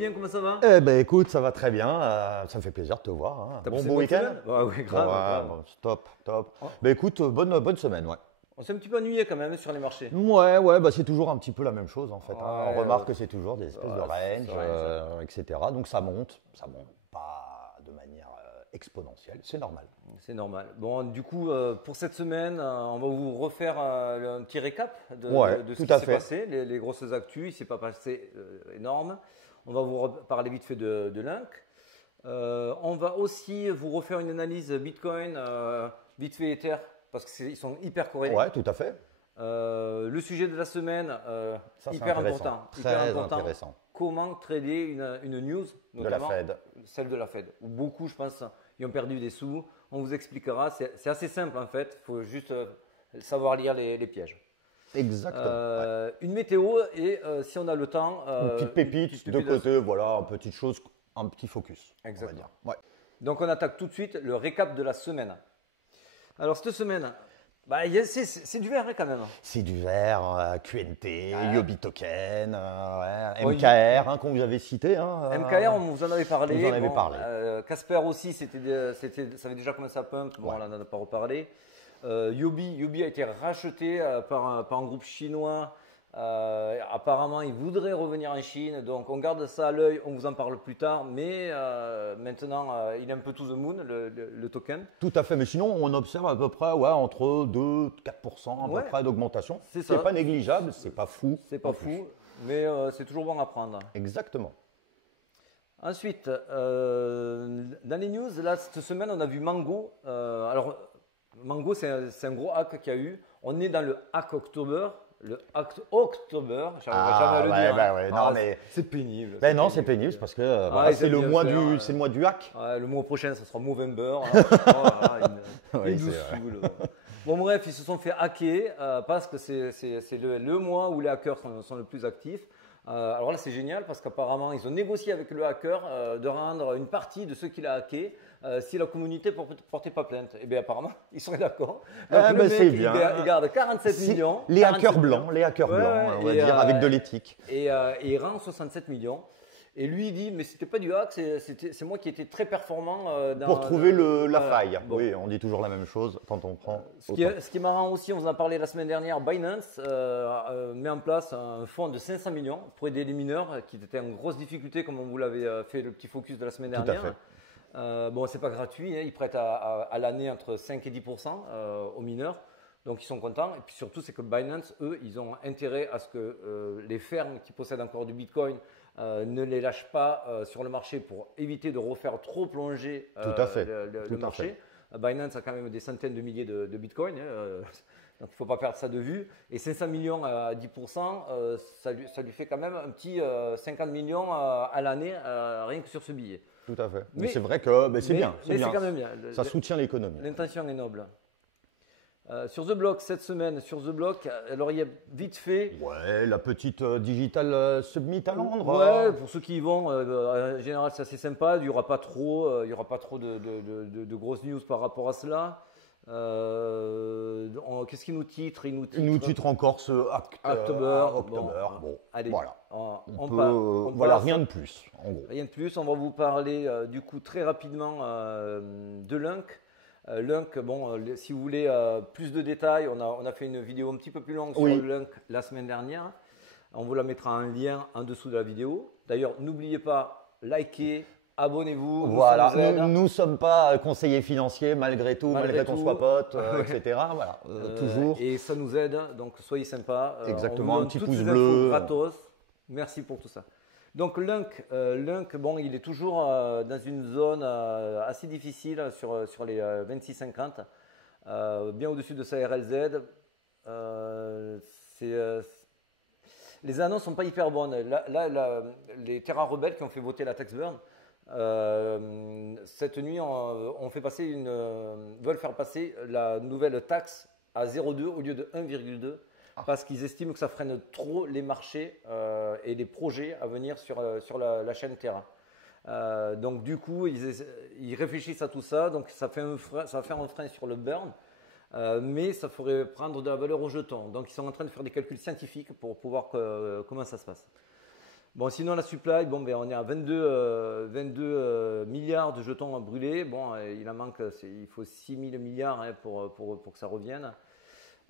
Julien, comment ça va? Eh ben écoute, ça va très bien, ça me fait plaisir de te voir. Hein. T'as Bon, passé bon une bonne week-end? semaine? Ouais, oui, grave, Bon, ouais, grave. bon, top, top. Oh. Ben écoute, bonne semaine, ouais. On s'est un petit peu ennuyé quand même sur les marchés. Ouais, bah c'est toujours un petit peu la même chose en fait. Hein. Ouais, On remarque que c'est toujours des espèces de ouais, range, c'est vrai, etc. Donc ça monte pas de manière exponentielle, c'est normal. C'est normal. Bon, du coup, pour cette semaine, on va vous refaire un petit récap Ouais, de ce tout qui à s'est fait. passé, les grosses actus. Il ne s'est pas passé énorme. On va vous parler vite fait de Link. On va aussi vous refaire une analyse Bitcoin, vite fait Ether, parce qu'ils sont hyper corrélés. Ouais, tout à fait. Le sujet de la semaine, Ça, c'est hyper intéressant. important. Très Hyper important. intéressant. Comment trader une news, notamment la Fed. celle de la Fed, où beaucoup, je pense, y ont perdu des sous. On vous expliquera. C'est assez simple en fait. Il faut juste savoir lire les pièges. Exactement. Ouais. Une météo et si on a le temps, Une petite pépite de côté, voilà, une petite chose, un petit focus. Exactement. On va dire. Ouais. Donc on attaque tout de suite le récap de la semaine. Alors cette semaine, bah, c'est du vert hein, quand même. C'est du vert, QNT, Yobi Token, Oui. MKR, qu'on vous avait cité. Hein, MKR, on vous en avait parlé. On vous en avait parlé. Casper aussi, ça avait déjà commencé à pump. Bon, là, on n'en a pas reparlé. Yobi a été racheté par un groupe chinois. Apparemment, il voudrait revenir en Chine. Donc, on garde ça à l'œil. On vous en parle plus tard. Mais maintenant, il est un peu to the moon, le token. Tout à fait. Mais sinon, on observe à peu près entre 2-4% à peu près d'augmentation. C'est ça. C'est pas négligeable, c'est pas fou. C'est pas fou, mais c'est toujours bon à prendre. Exactement. Ensuite, dans les news, là, cette semaine, on a vu Mango. Alors, Mango, c'est un gros hack qu'il y a eu. On est dans le hack October. Le hack October, j'arriverai jamais à le dire. Bah hein. ouais, non, mais c'est pénible. Ben non, c'est pénible parce que voilà, c'est le mois du hack. Ouais, le mois prochain, ça sera Movember. Hein. Oui, ils nous saoulent. Bon, bref, ils se sont fait hacker parce que c'est le mois où les hackers sont le plus actifs. Alors là, c'est génial parce qu'apparemment, ils ont négocié avec le hacker de rendre une partie de ceux qu'il a hacké si la communauté ne portait pas plainte. Et bien, apparemment, ils seraient d'accord. Donc, le mec, c'est bien. Il garde 47 millions. Les hackers blancs, on va dire, avec de l'éthique. Et il rend 67 millions. Et lui, il dit, mais c'était pas du hack, c'est moi qui étais très performant. Pour trouver la faille. Bon. Oui, on dit toujours la même chose quand on prend. Ce qui est marrant aussi, on vous en a parlé la semaine dernière, Binance met en place un fonds de 500 millions pour aider les mineurs qui étaient en grosse difficulté, comme on vous l'avait fait le petit focus de la semaine dernière. Tout à fait. Bon, c'est pas gratuit, hein, ils prêtent à l'année entre 5 et 10% aux mineurs. Donc ils sont contents. Et puis surtout, c'est que Binance, eux, ils ont intérêt à ce que les fermes qui possèdent encore du Bitcoin ne les lâchent pas sur le marché pour éviter de refaire trop plonger le marché. Binance a quand même des centaines de milliers de Bitcoin, donc il ne faut pas perdre ça de vue. Et 500 millions à 10%, ça lui fait quand même un petit 50 millions à l'année, rien que sur ce billet. Tout à fait. Mais c'est vrai que c'est bien. Mais c'est quand même bien. Ça soutient l'économie. L'intention est noble. Sur The Block, cette semaine, alors il y a vite fait. Ouais, la petite Digital Summit à Londres. Ouais, pour ceux qui y vont, en général, c'est assez sympa. Il n'y aura pas trop, de grosses news par rapport à cela. Qu'est-ce qu'il nous titre? Il nous titre encore ce October. Bon, allez, voilà. Voilà, rien de plus, en gros. Rien de plus. On va vous parler du coup très rapidement de Link. Link, bon, si vous voulez plus de détails, on a fait une vidéo un petit peu plus longue sur Link la semaine dernière. On vous la mettra en lien en dessous de la vidéo. D'ailleurs, n'oubliez pas, likez, abonnez-vous. Voilà, nous ne sommes pas conseillers financiers malgré tout, malgré qu'on soit potes, etc. Voilà, toujours. Et ça nous aide, donc soyez sympas. Exactement, un petit pouce bleu. Gratos. Merci pour tout ça. Donc Link, bon, il est toujours dans une zone assez difficile sur les 26,50, bien au-dessus de sa RLZ. Les annonces sont pas hyper bonnes. Là, les Terra rebelles qui ont fait voter la tax burn, cette nuit, veulent faire passer la nouvelle taxe à 0,2 au lieu de 1,2. Parce qu'ils estiment que ça freine trop les marchés et les projets à venir sur la chaîne Terra. Donc du coup, ils réfléchissent à tout ça. Donc ça va faire un frein sur le burn. mais ça ferait prendre de la valeur au jeton. Donc ils sont en train de faire des calculs scientifiques pour voir comment ça se passe. Bon, sinon, la supply, bon, ben, on est à 22 milliards de jetons à brûler. Bon, il en manque, il faut 6 000 milliards hein, pour que ça revienne.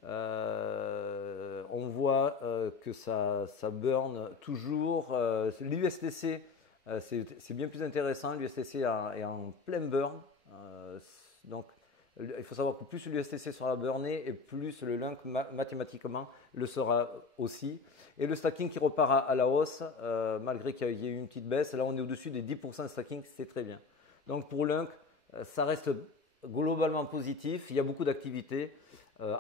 On voit que ça burn toujours. L'USDC, c'est bien plus intéressant. L'USDC est en plein burn. Donc, il faut savoir que plus l'USDC sera burné et plus le Lunk mathématiquement le sera aussi. Et le stacking qui repart à la hausse, malgré qu'il y ait eu une petite baisse. Là, on est au-dessus des 10% de stacking, c'est très bien. Donc, pour Lunk, ça reste globalement positif. Il y a beaucoup d'activités.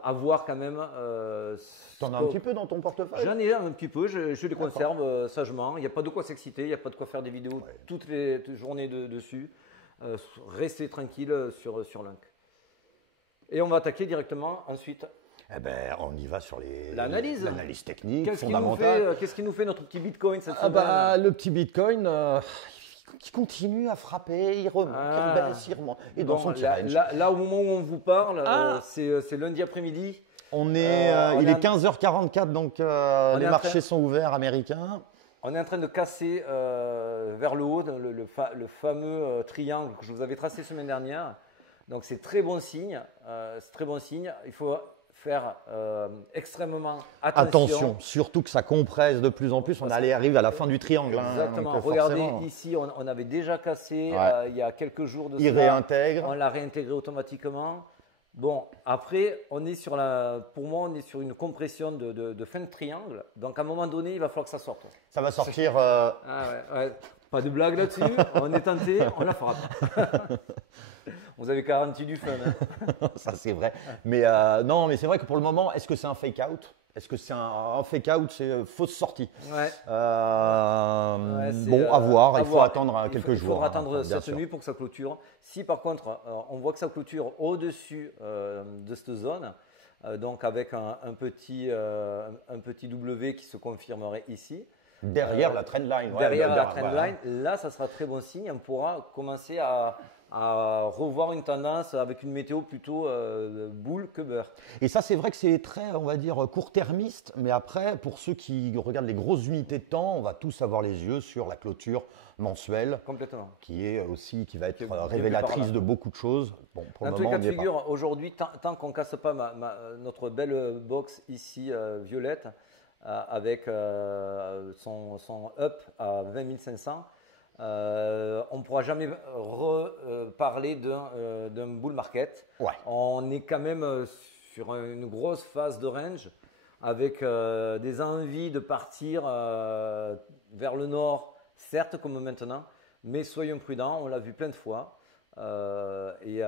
À voir quand même. Tu en as un petit peu dans ton portefeuille? J'en ai un petit peu, je les conserve sagement. Il n'y a pas de quoi s'exciter, il n'y a pas de quoi faire des vidéos toutes les journées dessus. Restez tranquille sur Lunk. Et on va attaquer directement ensuite. Eh ben, on y va sur l'analyse technique, fondamentale. Qu'est-ce qui nous fait notre petit Bitcoin cette semaine? Le petit Bitcoin, qui continue à frapper, il remonte, il baisse, il remonte. Et dans son petit range. Là, au moment où on vous parle, c'est lundi après-midi. Il est 15h44, donc les marchés sont ouverts américains. On est en train de casser vers le haut le fameux triangle que je vous avais tracé la semaine dernière. Donc c'est très bon signe. Il faut faire extrêmement attention. Surtout que ça compresse de plus en plus. On arrive à la fin du triangle. Exactement. Donc, regardez, ici, on avait déjà cassé il y a quelques jours de Il réintègre. On l'a réintégré automatiquement. Bon, après, pour moi, on est sur une compression de fin de triangle. Donc, à un moment donné, il va falloir que ça sorte. Ça va sortir. Pas de blague là-dessus. On est tenté, on la frappe. Vous avez garanti du fun. Hein. Ça, c'est vrai. Mais non, mais c'est vrai que pour le moment, est-ce que c'est un fake-out? Est-ce que c'est un fake-out? C'est fausse sortie. Ouais. Bon, à voir. Il faut attendre quelques jours. Il faudra attendre cette nuit pour que ça clôture. Si par contre, on voit que ça clôture au-dessus de cette zone, donc avec un petit W qui se confirmerait ici. Derrière la trendline. Derrière la trendline, là, ça sera très bon signe. On pourra commencer à revoir une tendance avec une météo plutôt boule que beurre. Et ça, c'est vrai que c'est très, on va dire, court-termiste. Mais après, pour ceux qui regardent les grosses unités de temps, on va tous avoir les yeux sur la clôture mensuelle. Complètement. Qui va être révélatrice de beaucoup de choses. Bon, pour le moment, tous les cas de figure, aujourd'hui, tant qu'on ne casse pas notre belle box ici violette, avec son up à 20 500, on ne pourra jamais reparler d'un bull market. Ouais. On est quand même sur une grosse phase de range avec des envies de partir vers le nord, certes comme maintenant, mais soyons prudents, on l'a vu plein de fois. Et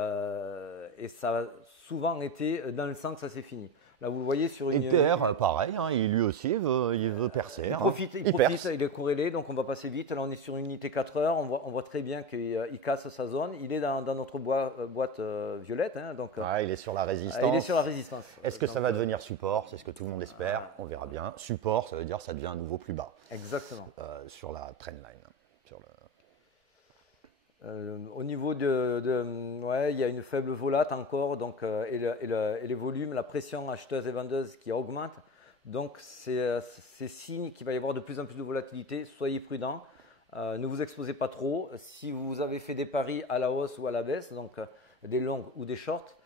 ça a souvent été dans le sens que ça s'est fini. Là, vous le voyez sur une. Ether, pareil, hein, lui aussi, il veut percer. Il profite, il est corrélé, donc on va passer vite. Là, on est sur une unité 4 heures, on voit très bien qu'il casse sa zone. Il est dans notre boîte violette. Hein, donc, il est sur la résistance. Il est sur la résistance. Est-ce que ça va devenir support? C'est ce que tout le monde espère. On verra bien. Support, ça veut dire que ça devient à nouveau plus bas. Exactement. Sur la trendline. Au niveau il y a une faible volate encore, donc, et les volumes, la pression acheteuse et vendeuse qui augmente. Donc, c'est signe qu'il va y avoir de plus en plus de volatilité. Soyez prudents, ne vous exposez pas trop. Si vous avez fait des paris à la hausse ou à la baisse, donc des longs ou des shorts,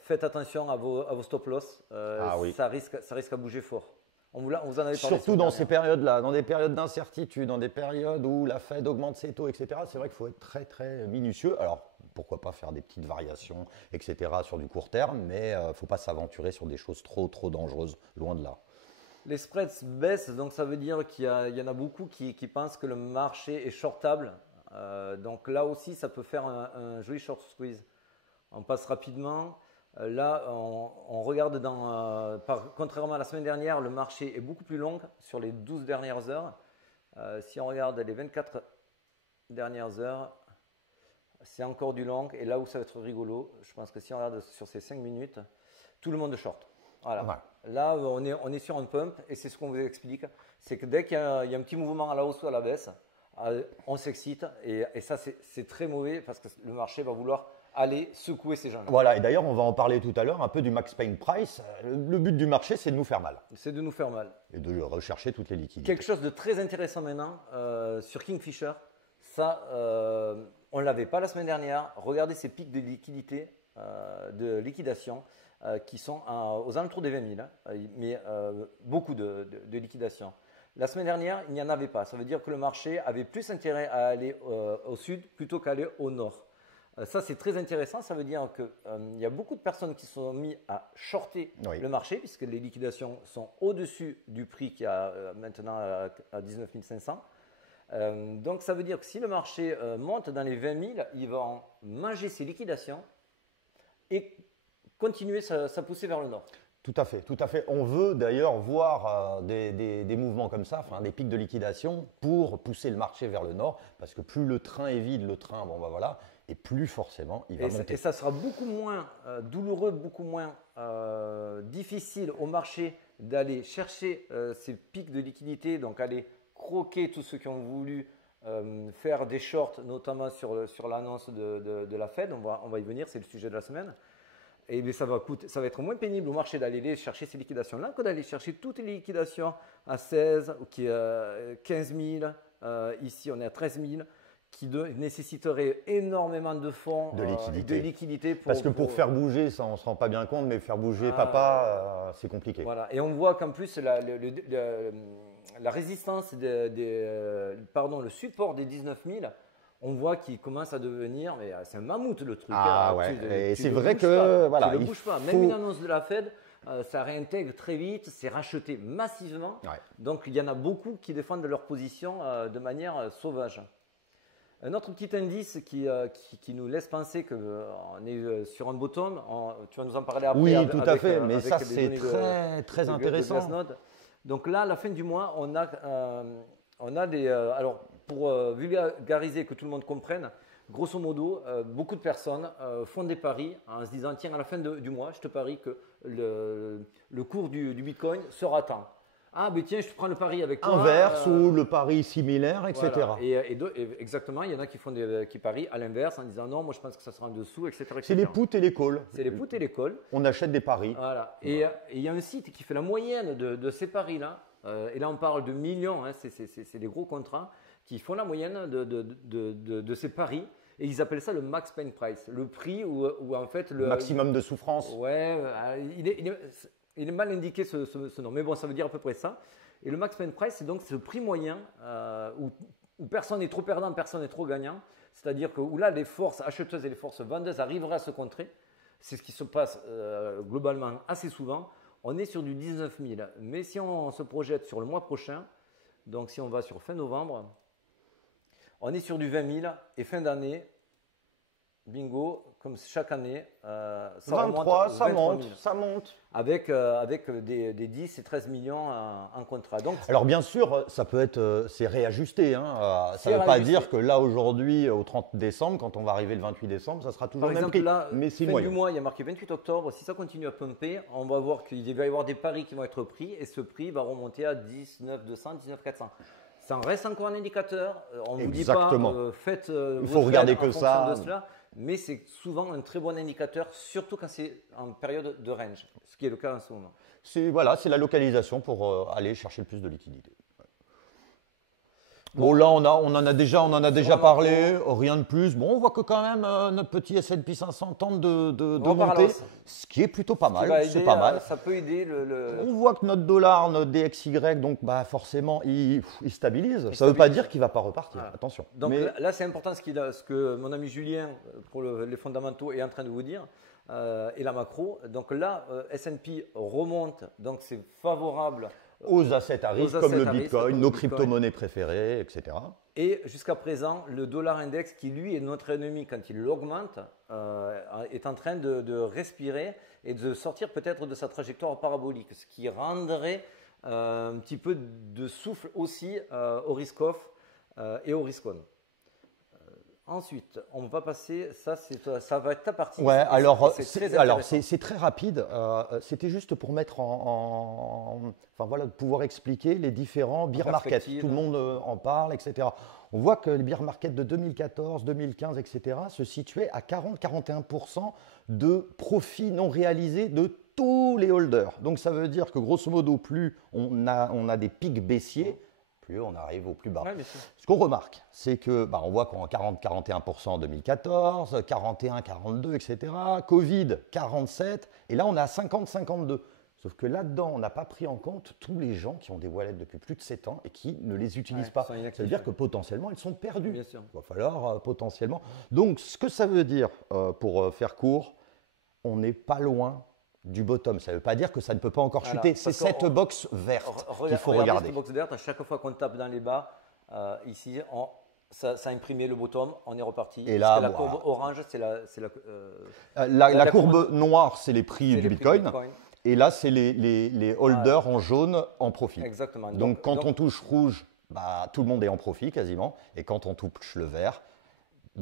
faites attention à vos stop loss. Ça risque à bouger fort. On vous en avait parlé. Surtout dans ces périodes-là, dans des périodes d'incertitude, dans des périodes où la Fed augmente ses taux, etc. C'est vrai qu'il faut être très, très minutieux. Alors, pourquoi pas faire des petites variations, etc. sur du court terme, mais il ne faut pas s'aventurer sur des choses trop, trop dangereuses, loin de là. Les spreads baissent, donc ça veut dire qu'il y en a beaucoup qui pensent que le marché est shortable. Donc là aussi, ça peut faire un joli short squeeze. On passe rapidement. Là, on regarde contrairement à la semaine dernière, le marché est beaucoup plus long sur les 12 dernières heures. Si on regarde les 24 dernières heures, c'est encore du long. Et là où ça va être rigolo, je pense que si on regarde sur ces 5 minutes, tout le monde short. Voilà. Ouais. Là, on est sur un pump et c'est ce qu'on vous explique. C'est que dès qu'il y a un petit mouvement à la hausse ou à la baisse, on s'excite et ça, c'est très mauvais parce que le marché va vouloir aller secouer ces gens-là. Voilà, et d'ailleurs, on va en parler tout à l'heure, un peu du max pain price. Le but du marché, c'est de nous faire mal. C'est de nous faire mal. Et de rechercher toutes les liquidités. Quelque chose de très intéressant maintenant sur Kingfisher, ça, on ne l'avait pas la semaine dernière. Regardez ces pics de liquidité, de liquidation, qui sont aux alentours des 20 000, mais beaucoup de liquidation. La semaine dernière, il n'y en avait pas. Ça veut dire que le marché avait plus intérêt à aller au sud plutôt qu'à aller au nord. Ça, c'est très intéressant. Ça veut dire qu'il y a beaucoup de personnes qui sont mises à shorter le marché puisque les liquidations sont au-dessus du prix qui est maintenant à 19 500. Donc, ça veut dire que si le marché monte dans les 20 000, il va en manger ses liquidations et continuer sa poussée vers le nord. Tout à fait, tout à fait. On veut d'ailleurs voir des mouvements comme ça, enfin des pics de liquidation pour pousser le marché vers le nord, parce que plus le train est vide, le train, bon ben voilà, et plus forcément il va monter. Et ça sera beaucoup moins douloureux, beaucoup moins difficile au marché d'aller chercher ces pics de liquidité, donc aller croquer tous ceux qui ont voulu faire des shorts, notamment sur l'annonce de la Fed. On va y venir, c'est le sujet de la semaine. Et bien, ça va être moins pénible au marché d'aller les chercher ces liquidations-là que d'aller chercher toutes les liquidations à 16 ou qui 15 000. Ici, on est à 13 000, qui nécessiteraient énormément de fonds, de liquidité. Parce que pour faire bouger, ça on ne se rend pas bien compte, mais faire bouger papa, c'est compliqué. Voilà. Et on voit qu'en plus, la résistance, le support des 19 000, on voit qu'il commence à devenir, mais c'est un mammouth le truc. Et c'est vrai que voilà, tu ne bouges pas. Même une annonce de la Fed, ça réintègre très vite, c'est racheté massivement. Ouais. Donc il y en a beaucoup qui défendent leur position de manière sauvage. Un autre petit indice qui nous laisse penser qu'on est sur un bottom, tu vas nous en parler après. Oui, tout à fait, mais ça c'est très intéressant. Donc là, à la fin du mois, on a des… alors, pour vulgariser, que tout le monde comprenne, grosso modo, beaucoup de personnes font des paris en se disant, tiens, à la fin du mois, je te parie que le cours du Bitcoin sera tant. Ah, ben tiens, je prends le pari avec toi. Inverse ou le pari similaire, etc. Voilà. Et exactement, il y en a qui parient à l'inverse en disant, non, moi je pense que ça sera en dessous, etc. C'est les puts et les calls. C'est les puts et les calls. On achète des paris. Voilà. Et il y a un site qui fait la moyenne de ces paris-là. Et là, on parle de millions, hein, c'est des gros contrats qui font la moyenne de ces paris. Et ils appellent ça le max pain price, le prix où en fait… Le maximum de souffrance. Ouais, il est mal indiqué ce nom, mais bon, ça veut dire à peu près ça. Et le max pain price, c'est donc ce prix moyen où personne n'est trop perdant, personne n'est trop gagnant. C'est-à-dire que où là, les forces acheteuses et les forces vendeuses arriveraient à se contrer. C'est ce qui se passe globalement assez souvent. On est sur du 19 000. Mais si on se projette sur le mois prochain, donc si on va sur fin novembre, on est sur du 20 000 et fin d'année, bingo, comme chaque année, ça 23, remonte, ça monte. Avec des 10 et 13 millions en contrat. Donc, alors bien sûr, ça peut être, c'est réajusté. Hein. Ça ne veut pas dire que là aujourd'hui, au 30 décembre, quand on va arriver le 28 décembre, ça sera toujours le même prix. Là, mais c'est fin du mois, il y a marqué 28 octobre. Si ça continue à pumper, on va voir qu'il va y avoir des paris qui vont être pris et ce prix va remonter à 19 200, 19 400. Ça en reste encore un indicateur. On ne vous dit pas, faites il faut regarder que ça. De cela, mais c'est souvent un très bon indicateur, surtout quand c'est en période de range, ce qui est le cas en ce moment. C'est la localisation pour aller chercher le plus de liquidité. Bon, là, on en a déjà parlé, rien de plus. Bon, on voit que quand même notre petit S&P 500 tente de monter, ce qui est plutôt pas mal. C'est pas mal. Ça peut aider On voit que notre dollar, notre DXY, donc forcément, il stabilise. Ça ne veut pas dire qu'il ne va pas repartir. Voilà. Attention. Donc là, c'est important ce que mon ami Julien, pour les fondamentaux, est en train de vous dire. Et la macro. Donc là, S&P remonte, donc c'est favorable aux assets à risque comme le Bitcoin, nos crypto-monnaies préférées, etc. Et jusqu'à présent, le dollar index, qui lui est notre ennemi quand il l'augmente, est en train de respirer et de sortir peut-être de sa trajectoire parabolique, ce qui rendrait un petit peu de souffle aussi au risk-off et au risk-on. Ensuite, on va passer, ça va être ta partie. Ouais, alors c'est très rapide. C'était juste pour mettre pouvoir expliquer les différents bear markets. Tout le monde en parle, etc. on voit que les bear markets de 2014, 2015, etc. se situaient à 40-41% de profits non réalisés de tous les holders. Donc ça veut dire que grosso modo, plus on a des pics baissiers, plus on arrive au plus bas. Ouais, Ce qu'on remarque, c'est que on voit qu'on a 40-41% en 2014, 41, 42, etc. Covid, 47, et là on est à 50-52. Sauf que là-dedans, on n'a pas pris en compte tous les gens qui ont des wallets depuis plus de 7 ans et qui ne les utilisent pas. Ça veut dire que potentiellement, ils sont perdus. Bien sûr. Il va falloir potentiellement. Donc, ce que ça veut dire, pour faire court, on n'est pas loin du bottom. Ça ne veut pas dire que ça ne peut pas encore chuter. C'est cette box verte qu'il faut regarder. Cette box verte, à chaque fois qu'on tape dans les bas, ici, ça a imprimé le bottom, on est reparti. Et là, la courbe orange, c'est la courbe noire, c'est les prix du Bitcoin. Bitcoin. Et là, c'est les holders en jaune en profit. Exactement. Donc, quand on touche rouge, tout le monde est en profit quasiment. Et quand on touche le vert,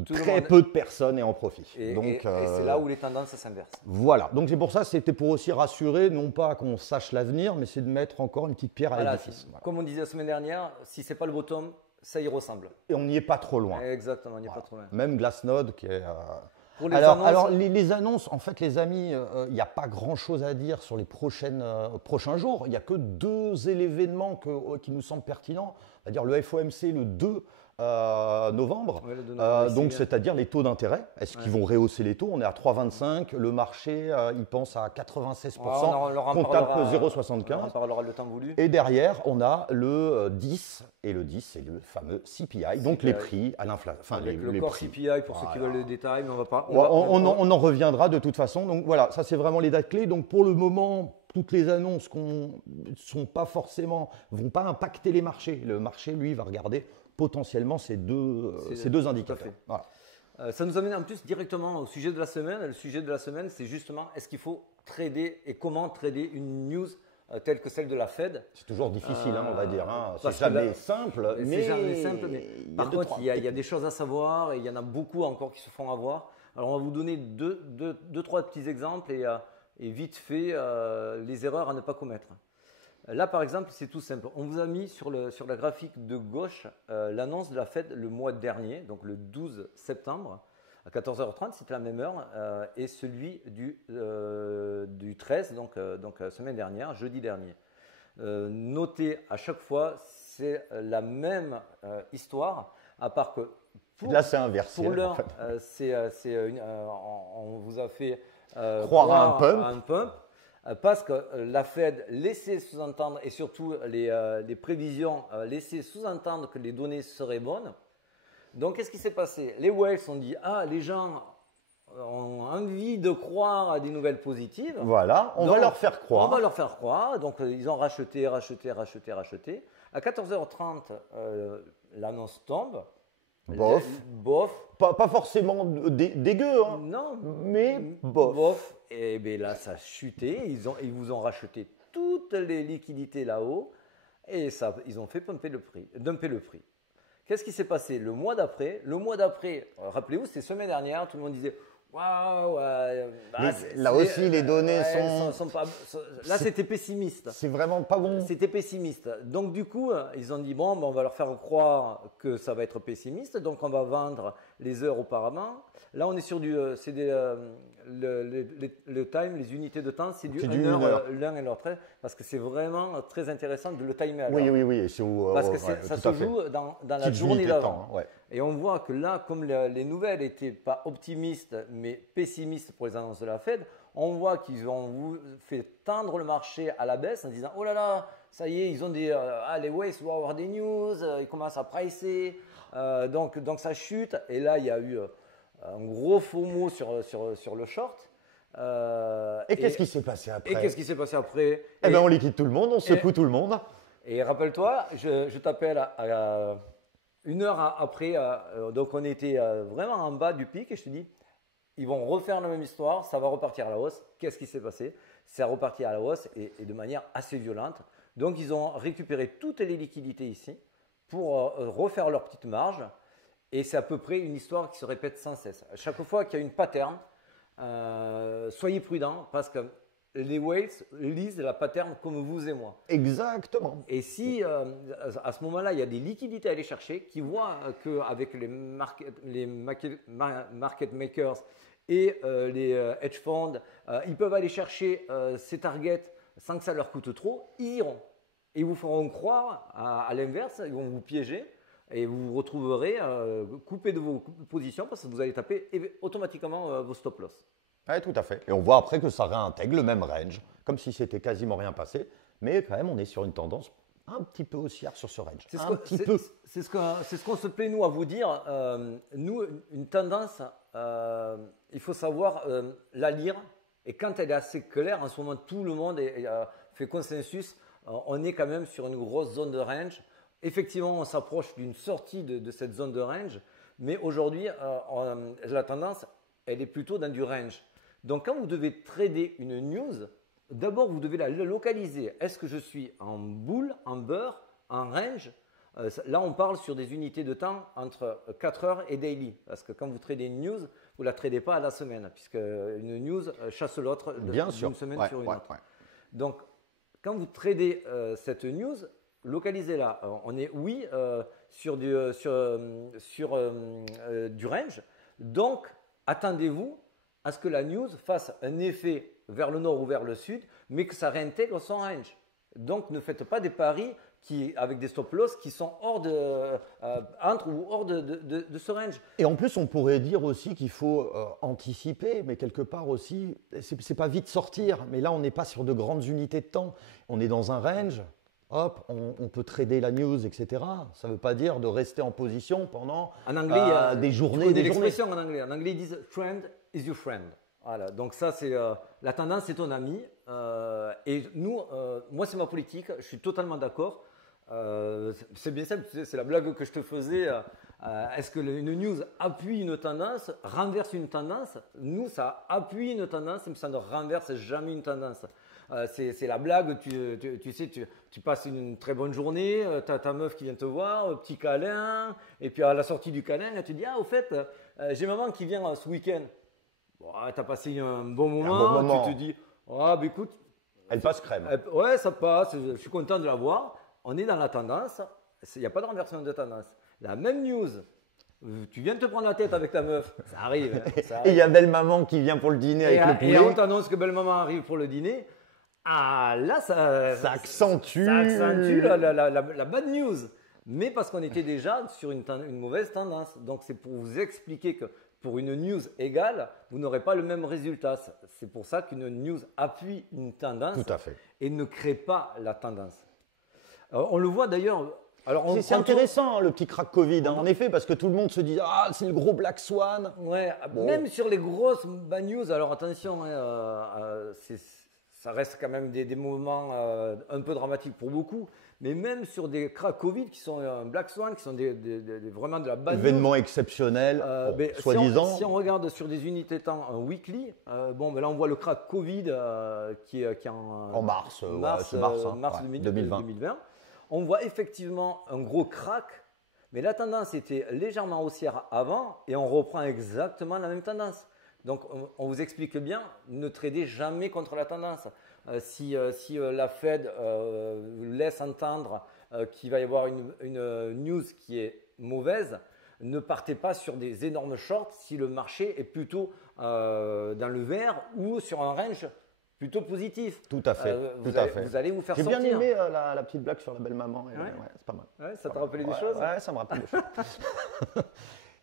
très peu de personnes est en profit. Et c'est là où les tendances s'inversent. Voilà. Donc, c'est pour ça, c'était pour aussi rassurer, non pas qu'on sache l'avenir, mais c'est de mettre encore une petite pierre à l'édifice. Voilà. Comme on disait la semaine dernière, si ce n'est pas le bottom, ça y ressemble. Et on n'y est pas trop loin. Exactement, on n'y est pas trop loin. Même Glassnode qui est… Alors, les annonces, en fait, les amis, il n'y a pas grand-chose à dire sur les prochains jours. Il n'y a que 2 événements qui nous semblent pertinents. C'est-à-dire le FOMC le 2 novembre, ouais, le 2 novembre donc c'est-à-dire les taux d'intérêt. Est-ce qu'ils vont rehausser les taux? On est à 3,25. Le marché, il pense à 96%. On tape 0,75. On en parlera le temps voulu. Et derrière, on a le 10. Et le 10, c'est le fameux CPI, donc les prix à l'inflation. Enfin, le core prix. CPI, pour ceux qui veulent le détail, mais on va pas. On en reviendra de toute façon. Donc voilà, ça c'est vraiment les dates clés. Donc pour le moment, toutes les annonces vont pas impacter les marchés. Le marché, lui, va regarder potentiellement ces deux indicateurs. Voilà. Ça nous amène en plus directement au sujet de la semaine. Le sujet de la semaine, c'est justement est-ce qu'il faut trader et comment trader une news telle que celle de la Fed. C'est toujours difficile, on va dire. C'est jamais simple. Mais par contre, il y a des choses à savoir et il y en a beaucoup encore qui se font avoir. Alors, on va vous donner deux, trois petits exemples et vite fait les erreurs à ne pas commettre. Là, par exemple, c'est tout simple. On vous a mis sur la graphique de gauche l'annonce de la Fed le mois dernier, donc le 12 septembre, à 14h30, c'était la même heure, et celui du 13, donc semaine dernière, jeudi dernier. Notez à chaque fois, c'est la même histoire, à part que là, c'est inversé. Pour l'heure, en fait. On vous a fait croire à un pump. Parce que la Fed laissait sous-entendre, et surtout les prévisions laissaient sous-entendre que les données seraient bonnes. Donc, qu'est-ce qui s'est passé? Les whales ont dit, les gens ont envie de croire à des nouvelles positives. Voilà, on va leur faire croire. On va leur faire croire. Donc, ils ont racheté. À 14h30, l'annonce tombe. Bof. Pas forcément dégueu, hein. Non. Mais bof. Et bien là, ça a chuté. Ils vous ont racheté toutes les liquidités là-haut. Et ils ont fait dumper le prix. Qu'est-ce qui s'est passé le mois d'après? Rappelez-vous, c'était semaine dernière, tout le monde disait waouh. Là aussi, les données sont pas. Là, c'était pessimiste. C'est vraiment pas bon. C'était pessimiste. Donc, du coup, ils ont dit bon, on va leur faire croire que ça va être pessimiste. Donc, on va vendre les heures auparavant. Là, on est sur le time, les unités de temps, c'est du 1 heure l'un et l'autre. Parce que c'est vraiment très intéressant de le timer. Oui. Parce que ça se joue dans la journée d'avant. Ouais. Et on voit que là, comme les nouvelles n'étaient pas optimistes, mais pessimistes pour les annonces de la Fed, on voit qu'ils ont fait tendre le marché à la baisse en disant « Oh là là, ça y est, ils ont les Waze vont avoir des news, ils commencent à pricer, donc ça chute. » Et là, il y a eu un gros FOMO sur le short. Et qu'est-ce qui s'est passé après? Eh bien, on liquide tout le monde, on secoue tout le monde. Et rappelle-toi, je t'appelle à 1 heure après, donc on était vraiment en bas du pic et je te dis, ils vont refaire la même histoire, ça va repartir à la hausse. Qu'est-ce qui s'est passé? C'est reparti à la hausse et de manière assez violente. Donc, ils ont récupéré toutes les liquidités ici pour refaire leur petite marge. Et c'est à peu près une histoire qui se répète sans cesse. À chaque fois qu'il y a une pattern, soyez prudents parce que les whales lisent la pattern comme vous et moi. Exactement. Et si à ce moment-là, il y a des liquidités à aller chercher, qui voient qu'avec les market makers et les hedge funds, ils peuvent aller chercher ces targets sans que ça leur coûte trop, ils iront. Et ils vous feront croire à l'inverse, ils vont vous piéger et vous vous retrouverez coupé de vos positions parce que vous allez taper automatiquement vos stop loss. Oui, tout à fait. Et on voit après que ça réintègre le même range, comme si c'était quasiment rien passé. Mais quand même, on est sur une tendance un petit peu haussière sur ce range. C'est ce qu'on se plaît, nous, à vous dire. Nous, une tendance, il faut savoir la lire. Et quand elle est assez claire, en ce moment, tout le monde fait consensus. On est quand même sur une grosse zone de range. Effectivement, on s'approche d'une sortie de cette zone de range. Mais aujourd'hui, la tendance, elle est plutôt dans du range. Donc, quand vous devez trader une news, d'abord, vous devez la localiser. Est-ce que je suis en bull, en bear, en range? Là, on parle sur des unités de temps entre 4 heures et daily. Parce que quand vous tradez une news, vous ne la tradez pas à la semaine, puisque une news chasse l'autre d'une semaine sur une autre. Donc, quand vous tradez cette news, localisez-la. On est, sur du range. Donc, attendez-vous à ce que la news fasse un effet vers le nord ou vers le sud, mais que ça réintègre son range. Donc, ne faites pas des paris avec des stop-loss qui sont entre ou hors de ce range. Et en plus, on pourrait dire aussi qu'il faut anticiper, mais quelque part aussi, c'est pas vite sortir. Mais là, on n'est pas sur de grandes unités de temps. On est dans un range. Hop, on peut trader la news, etc. Ça ne veut pas dire de rester en position pendant en anglais, des journées. Des l'expression en anglais. En anglais, ils disent « trend is your friend ». Voilà, donc ça, c'est la tendance, c'est ton ami. Et nous, moi, c'est ma politique. Je suis totalement d'accord. C'est bien simple, c'est la blague que je te faisais. Est-ce que une news appuie une tendance, renverse une tendance? Nous, ça appuie une tendance, mais ça ne renverse jamais une tendance. C'est la blague, tu sais, tu passes une très bonne journée, tu as ta meuf qui vient te voir, petit câlin, et puis à la sortie du câlin, tu te dis, ah, au fait, j'ai maman qui vient ce week-end. Bon, tu as passé un bon moment, tu te dis, ah, bah écoute. Elle passe crème. Ouais, ça passe, je suis content de la voir. On est dans la tendance, il n'y a pas de renversement de tendance. La même news, tu viens de te prendre la tête avec ta meuf, ça arrive. Et il y a belle maman qui vient pour le dîner avec le poulet. Et on t'annonce que belle maman arrive pour le dîner. Ah, là, ça accentue, la bad news. Mais parce qu'on était déjà sur une mauvaise tendance. Donc, c'est pour vous expliquer que pour une news égale, vous n'aurez pas le même résultat. C'est pour ça qu'une news appuie une tendance. Tout à fait. Et ne crée pas la tendance. On le voit d'ailleurs. C'est intéressant, le petit crack Covid, en effet, parce que tout le monde se dit « Ah, c'est le gros Black Swan ». Ouais, bon. Même sur les grosses bad news, alors attention, ça reste quand même des moments un peu dramatiques pour beaucoup, mais même sur des cracks Covid qui sont un Black Swan, qui sont vraiment de la bad news. Événements exceptionnels, soi-disant. Si on regarde sur des unités de temps, un weekly, là on voit le crack Covid qui est en mars 2020. On voit effectivement un gros crack, mais la tendance était légèrement haussière avant et on reprend exactement la même tendance. Donc, on vous explique bien, ne tradez jamais contre la tendance. Si la Fed laisse entendre qu'il va y avoir une news qui est mauvaise, ne partez pas sur des énormes shorts si le marché est plutôt dans le vert ou sur un range plutôt positif. Tout à fait. Vous allez vous faire sortir. J'ai bien aimé la petite blague sur la belle maman. Ouais, c'est pas mal. Ouais, ça t'a rappelé des choses? Ouais, ça me rappelle des choses.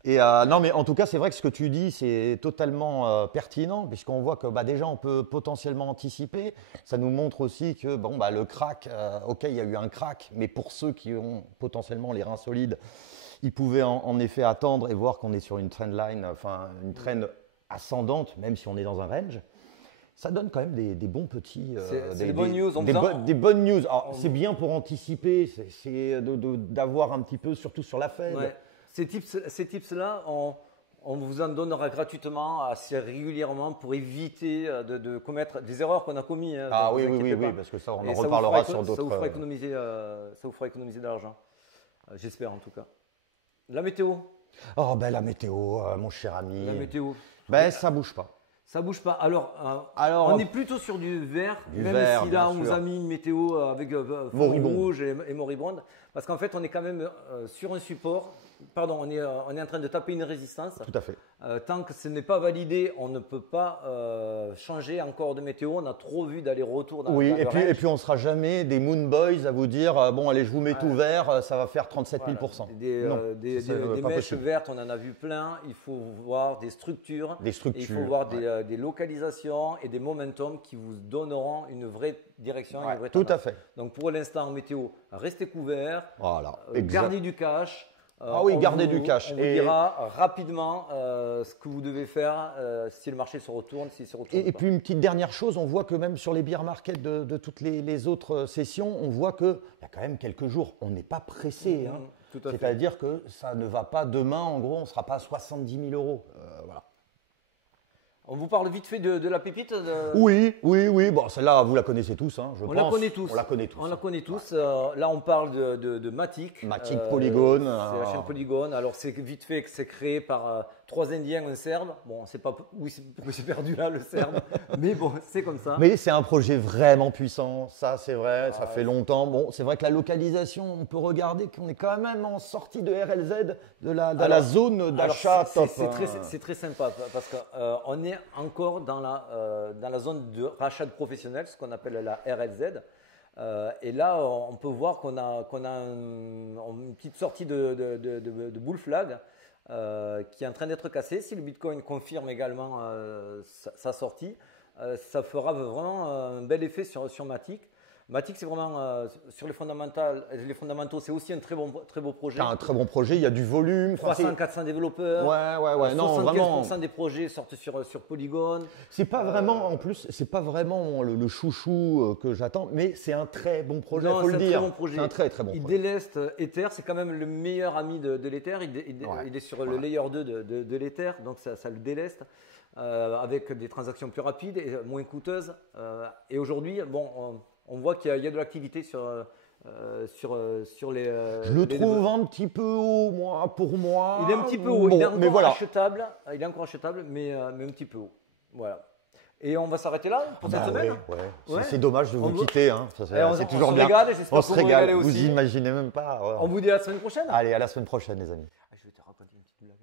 Et non, mais en tout cas, c'est vrai que ce que tu dis, c'est totalement pertinent, puisqu'on voit que déjà, on peut potentiellement anticiper. Ça nous montre aussi que le crack, ok, il y a eu un crack, mais pour ceux qui ont potentiellement les reins solides, ils pouvaient en effet attendre et voir qu'on est sur une trendline, enfin une trend ascendante, même si on est dans un range. Ça donne quand même des bons petits… c'est des bonnes news. Des bonnes news. C'est bien pour anticiper, c'est d'avoir un petit peu, surtout sur la Fed. Ouais. Ces tips-là, on vous en donnera gratuitement assez régulièrement pour éviter de commettre des erreurs qu'on a commises. Oui, parce que ça, on en reparlera sur d'autres… Ça vous fera économiser de l'argent. J'espère en tout cas. La météo. Oh, la météo, mon cher ami. La météo. Ça bouge pas. Ça bouge pas. Alors, on est plutôt sur du vert, même vert, si là, bien on nous sûr. a mis une météo avec fond Moribond. rouge et moribonde. Parce qu'en fait, on est quand même sur un support. Pardon, on est en train de taper une résistance. Tout à fait. Tant que ce n'est pas validé, on ne peut pas changer encore de météo. On a trop vu d'aller-retour dans Oui, dans le range. et puis on ne sera jamais des Moon Boys à vous dire bon, allez, je vous mets tout vert, ça va faire 37 000 %. Voilà. Des pas mèches possible. vertes, on en a vu plein. Il faut voir des structures. Des structures. Et il faut voir des localisations et des momentum qui vous donneront une vraie direction, Ouais, une vraie tout tendance. à fait. Donc pour l'instant, en météo, restez couverts, Voilà. gardez du cash. Ah oui, gardez du cash. On vous Et- dira rapidement ce que vous devez faire si le marché se retourne, s'il se retourne Et pas. puis une petite dernière chose, on voit que même sur les bear markets de toutes les autres sessions, on voit qu'il y a quand même quelques jours, on n'est pas pressé. Hein. Tout à fait. C'est-à-dire que ça ne va pas demain, en gros, on ne sera pas à 70 000 €. Voilà. On vous parle vite fait de la pépite. Oui. Bon, celle-là, vous la connaissez tous, hein, je On pense. la connaît tous. On la connaît tous. On la connaît tous. Là, on parle de Matic. Matic Polygon. C'est la chaîne Polygon. Alors, c'est vite fait que c'est créé par 3 Indiens, un Serbe. Bon, on ne sait pas où c'est perdu là, le Serbe. Mais bon, c'est comme ça. Mais c'est un projet vraiment puissant, ça c'est vrai, ça fait longtemps. Bon, c'est vrai que la localisation, on peut regarder qu'on est quand même en sortie de RLZ, de la zone d'achat top. C'est très sympa parce qu'on est encore dans la zone de rachat de professionnels, ce qu'on appelle la RLZ. Et là, on peut voir qu'on a une petite sortie de bull flag qui est en train d'être cassée. Si le Bitcoin confirme également sa sortie, ça fera vraiment un bel effet sur Matic. Matic, c'est vraiment sur les fondamentaux, c'est aussi un très beau projet. C'est un très bon projet, il y a du volume. 300, 400 développeurs. Ouais, non, 75% vraiment. des projets sortent sur Polygon. C'est pas vraiment, en plus, c'est pas vraiment le chouchou que j'attends, mais c'est un très bon projet, il faut le dire. C'est un très bon projet. C'est un très très bon Il projet. déleste Ether, c'est quand même le meilleur ami de l'Ether. Il est sur le layer 2 de l'Ether, donc ça le déleste. Avec des transactions plus rapides et moins coûteuses. Et aujourd'hui, bon, on voit qu'il y a de l'activité sur les. Je le trouve un petit peu haut, pour moi. Il est un petit peu haut. Bon, il est mais encore voilà. achetable. Il est encore achetable, mais un petit peu haut. Voilà. Et on va s'arrêter là pour cette semaine. Ouais. C'est dommage de vous quitter. Hein. On toujours se bien. régale et j'espère On que se vous régale. régalez Vous aussi. imaginez même pas. Ouais. On vous dit à la semaine prochaine. Allez, à la semaine prochaine, les amis. Je vais te raconter une petite blague.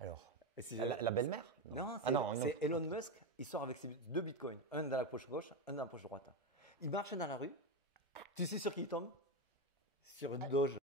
Alors, Et si la belle-mère Non, c'est Elon Musk. Il sort avec ses 2 bitcoins, un dans la poche gauche, un dans la poche droite. Il marche dans la rue. Tu sais sur qui il tombe? Sur une Doge.